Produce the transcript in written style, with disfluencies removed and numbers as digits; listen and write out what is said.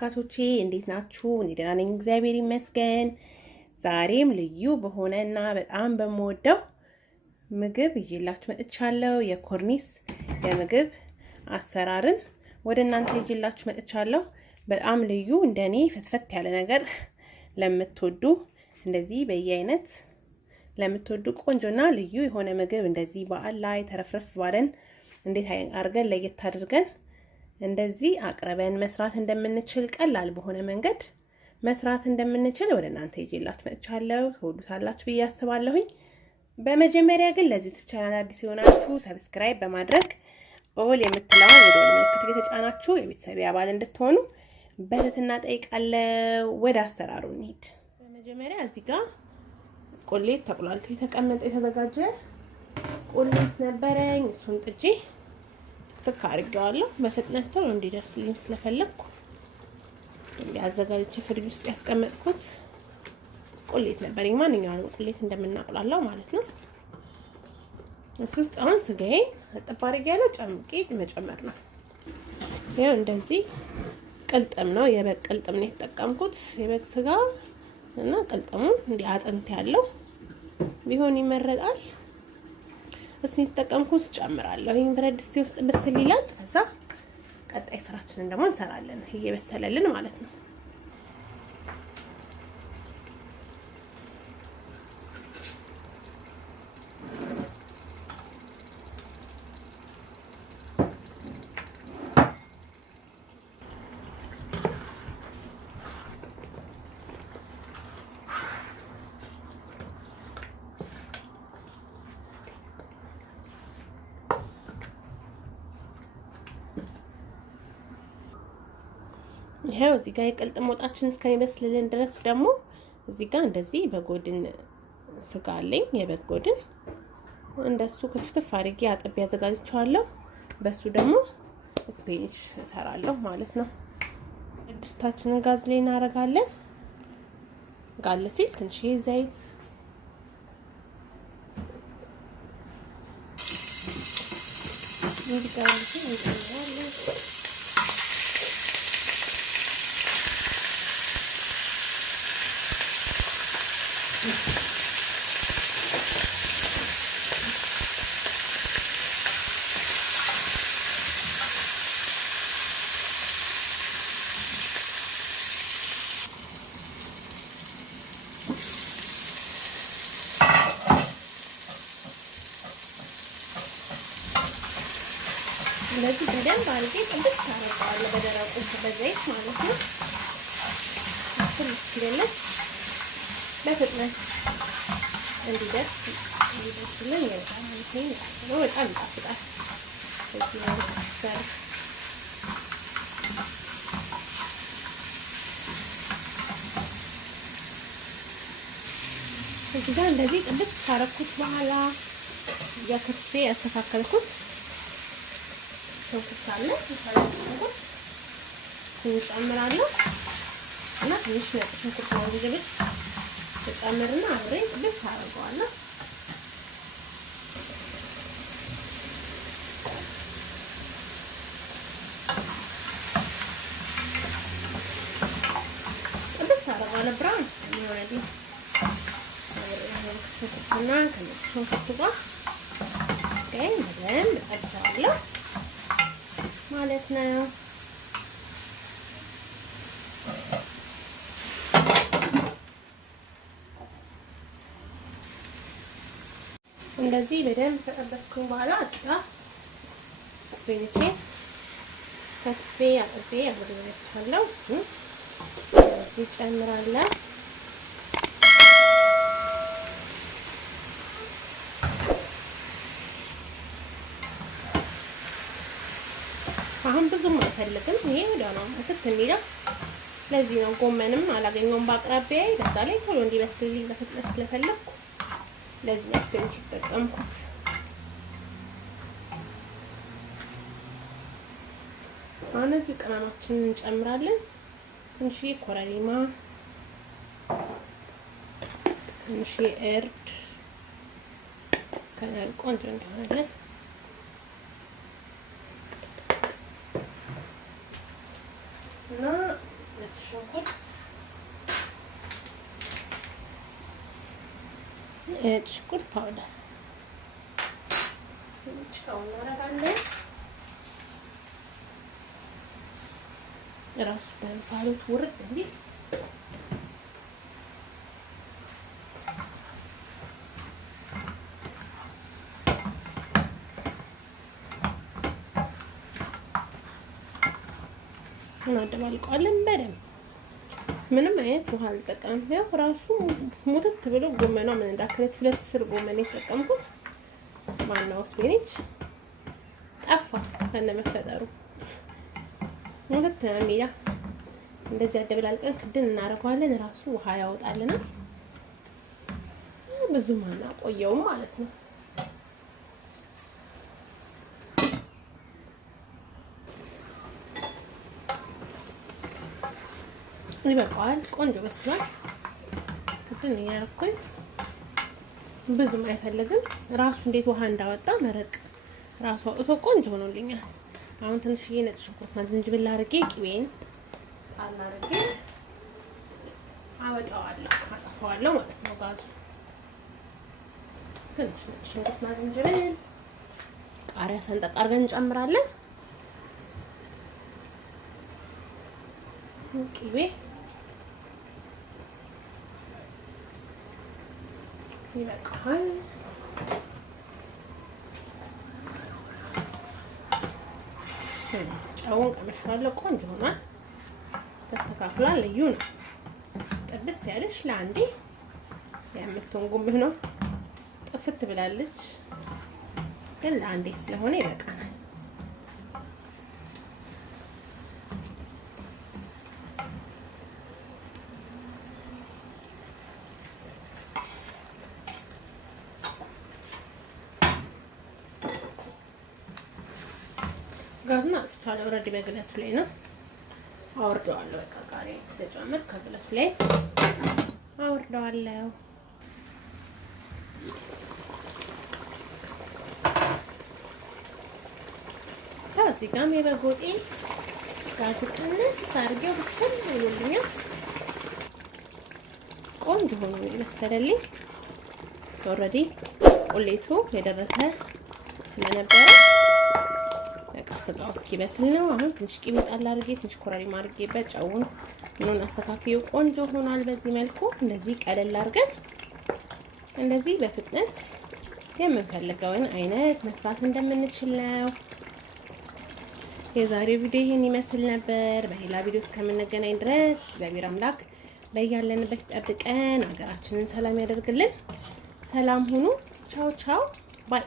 ተመልካቾቼ እንዴት ናችሁ? እኔ ደህና ነኝ፣ እግዚአብሔር ይመስገን። ዛሬም ልዩ በሆነና በጣም በመወደው ምግብ ይዤላችሁ መጥቻለሁ። የኮርኒስ የምግብ አሰራርን ወደ እናንተ ይዤላችሁ መጥቻለሁ። በጣም ልዩ እንደኔ ፈትፈት ያለ ነገር ለምትወዱ እንደዚህ በየአይነት ለምትወዱ ቆንጆና ልዩ የሆነ ምግብ እንደዚህ በዓል ላይ ተረፍረፍ ባለን እንዴት አድርገን ለየት አድርገን እንደዚህ አቅርበን መስራት እንደምንችል ቀላል በሆነ መንገድ መስራት እንደምንችል ወደ እናንተ ይዤላችሁ መጥቻለሁ። ትወዱታላችሁ ብዬ አስባለሁኝ። በመጀመሪያ ግን ለዚህ ዩቲዩብ ቻናል አዲስ የሆናችሁ ሰብስክራይብ በማድረግ ኦል የምትለውን የደወል ምልክት እየተጫናችሁ የቤተሰብ አባል እንድትሆኑ በትህትና ጠይቃለሁ። ወደ አሰራሩ እንሂድ። በመጀመሪያ እዚህ ጋር ቁሌት ተቆላልቶ የተቀመጠ የተዘጋጀ ቁሌት ነበረኝ። እሱን ጥጄ ትክ አድርጌዋለሁ። በፍጥነት ቶሎ እንዲደርስልኝ ስለፈለኩ አዘጋጅቼ ፍሪጅ ውስጥ ያስቀመጥኩት ቁሌት ነበረኝ። ማንኛውንም ቁሌት እንደምናቆላላው ማለት ነው። እሱ ውስጥ አሁን ስጋዬን አጥብ አድርጌያለሁ። ጨምቄ መጨመር ነው። ያው እንደዚህ ቅልጥም ነው፣ የበግ ቅልጥም ነው የተጠቀምኩት። የበግ ስጋ እና ቅልጥሙን እንዲህ አጥንት ያለው ቢሆን ይመረጣል። እሱን የተጠቀምኩት ጨምራለሁ። ይሄን ብረት ድስቴ ውስጥ በስል ይላል። ከዛ ቀጣይ ስራችንን ደግሞ እንሰራለን፣ እየበሰለልን ማለት ነው። ይሄው እዚህ ጋር የቅልጥም ወጣችን እስከሚበስልልን ድረስ ደግሞ እዚህ ጋር እንደዚህ በጎድን ስጋ አለኝ። የበግ ጎድን እንደሱ ክትፍትፍ አድርጌ አጥቤ አዘጋጅቻለሁ። በሱ ደግሞ ስፔኒሽ እሰራለሁ ማለት ነው። ድስታችንን ጋዝ ላይ እናደርጋለን። ጋለ ሲል ትንሽ ዘይት እንዲጋልልን እንደዚህ በደንብ አድርጌ ጥብስ አደርገዋለሁ በደረቁ በዘይት ማለት ነው። ትንሽ ሲለለት በፍጥነት እንዲደርስልን ያው ነው። በጣም ይጣፍጣል። እዚህ ነው ጋር እዚህ ጋር እንደዚህ ጥብስ ካረኩት በኋላ ያከትፌ ያስተካከልኩት ሽንኩርት አለ ትንሽ ጨምራለሁ እና ትንሽ ነጭ ሽንኩርት ነው ዝግጅ ተጨምርና አብሬ ጥብስ አደርገዋለሁ። ጥብስ አደርገዋለሁ ብራውን የሚሆነልኝ ሽንኩርትና ከነጭ ሽንኩርቱ ጋር በደንብ ጠብሰዋለሁ ማለት ነው። እንደዚህ በደንብ ተጠበስኩኝ በኋላ አጥታ ስፔኒቼ ከትፌ አጥቤ አዘጋጅቻለሁ። እዚህ ጨምራለሁ። አሁን ብዙም አይፈልግም። ይሄ ወዲያው ነው ክትፍ የሚለው። ለዚህ ነው ጎመንም አላገኘውም በአቅራቢያዬ። በዛ ላይ ቶሎ እንዲበስልልኝ በፍጥነት ስለፈለኩ ለዚህ ነው ትንሽ ተጠቀምኩት። አሁን እዚህ ቅመማችንን እንጨምራለን። ትንሽ ኮረሪማ፣ ትንሽ እርድ ከነር ቆንጆ እንዲሆንልን እና ሽንኩርት ሽንኩርት ፓውደር ጨው እናደርጋለን። ራሱ በእንፋሎት ውርድ እንዲል እናደባልቀዋለን በደንብ። ምንም አይነት ውሃ አልጠቀምም። ያው ራሱ ሙትት ብሎ ጎመኗ ምን እንዳከለች 2 ስር ጎመን የተጠቀምኩት ማናው ስፒኒች ጠፋ ከነመፈጠሩ ሙትት አሚያ እንደዚህ አደብላልቀን ክድን እናደርገዋለን። ራሱ ውሃ ያወጣልናል። ብዙ ማና ቆየውም ማለት ነው። ይበቃዋል። ቆንጆ በስሏል። ክድን እያደረኩኝ ብዙም አይፈልግም። ራሱ እንዴት ውሃ እንዳወጣ መረቅ ራሱ አውጥቶ ቆንጆ ሆኖልኛል። አሁን ትንሽዬ ነጭ ሽንኩርትና ዝንጅብል አድርጌ ቅቤን ጣል አድርጌ አወጣዋለሁ፣ አጠፋዋለሁ ማለት ነው ጋዙ። ትንሽ ነጭ ሽንኩርትና ዝንጅብል፣ ቃሪያ ሰንጠቅ አድርገን እንጨምራለን። ቅቤ ይበቃል። ጨውን ቀምሻለሁ። ቆንጆ ሆኗል፣ ተስተካክሏል። ልዩ ነው። ጥብስ ያለች ለአንዴ የምትሆን ጉምህ ነው። ጥፍት ብላለች፣ ግን ለአንዴ ስለሆነ ይበቃናል። ጋዝና አጥፍቻለሁ። ኦልሬዲ በግለቱ ላይ ነው። አወርደዋለሁ። በቃ ቃሪያ ስለጨመር ከግለቱ ላይ አወርደዋለሁ። እዚህ ጋርም የበጎጤ ጋዝ ቀነስ አድርጌው በሰል ብሎልኛል። ቆንጆ ሆኖ የመሰለልኝ ኦልሬዲ ቁሌቱ የደረሰ ስለነበረ በቃ ስጋው እስኪበስል ነው። አሁን ትንሽ ቅቤ ጣል አድርጌ ትንሽ ኮረሪማ አድርጌበት ጨውን ምኑን አስተካክዬው ቆንጆ ሆኗል። በዚህ መልኩ እንደዚህ ቀለል አድርገን እንደዚህ በፍጥነት የምንፈልገውን አይነት መስራት እንደምንችል ነው። የዛሬው ቪዲዮ ይሄን ይመስል ነበር። በሌላ ቪዲዮ እስከምንገናኝ ድረስ እግዚአብሔር አምላክ በያለንበት ጠብቀን ሀገራችንን ሰላም ያደርግልን። ሰላም ሁኑ። ቻው ቻው ባይ